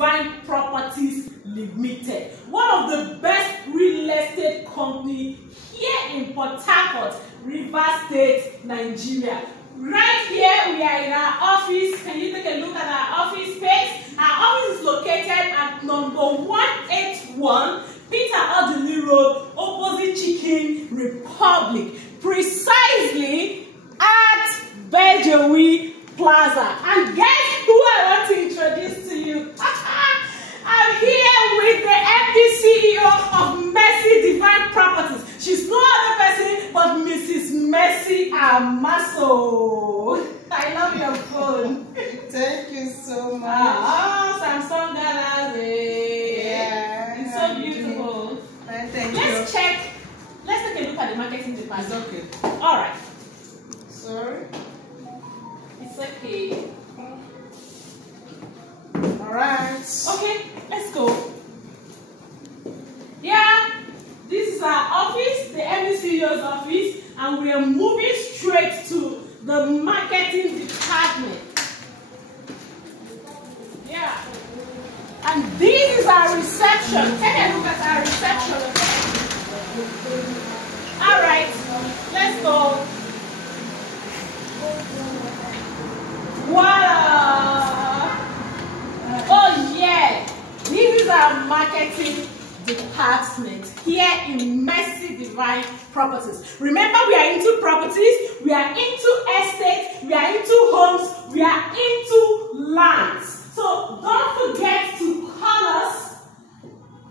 Divine Properties Limited, one of the best real estate company here in Port-Harcourt, Rivers State, Nigeria. Right here we are in our office. Can you take a look at our office space? Our office is located at number 181 Odili Road, opposite Chicken Republic, precisely at Bejowi Plaza. And guess who I want to introduce to you? I'm here with the MD CEO of Mercy Divine Properties. She's no other person but Mrs. Mercy Amaso. I love your phone. Thank you so much. Samsung Galaxy. Yeah. It's so beautiful. Thank you. Let's check. Let's take a look at the marketing department. It's okay. All right. Sorry. It's okay. All right. Okay, let's go. Yeah, this is our office, the MD CEO's office, and we are moving straight to the marketing department. Yeah. And this is our reception. Take a look at our reception. All right, let's go. Voila! Oh yeah, this is our marketing department here in Mercy Divine Properties. Remember, we are into properties, we are into estates, we are into homes, we are into lands. So don't forget to call us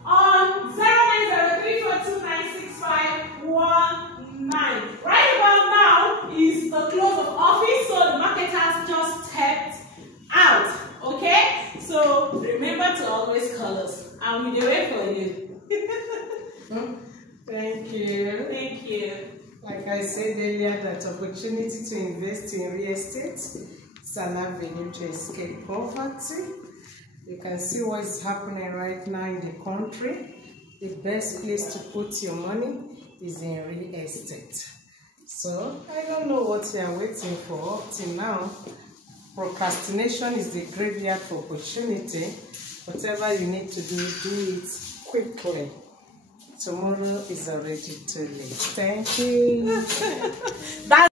on 090342965119. Right about now is the close of office, so the marketers just stepped out. Okay? So remember to always call us. And we'll wait for you. Thank you. Thank you. Like I said earlier, that opportunity to invest in real estate is an avenue to escape poverty. You can see what is happening right now in the country. The best place to put your money is in real estate. So I don't know what you are waiting for up till now. Procrastination is the graveyard for opportunity. Whatever you need to do it quickly. Tomorrow is already too late. Thank you.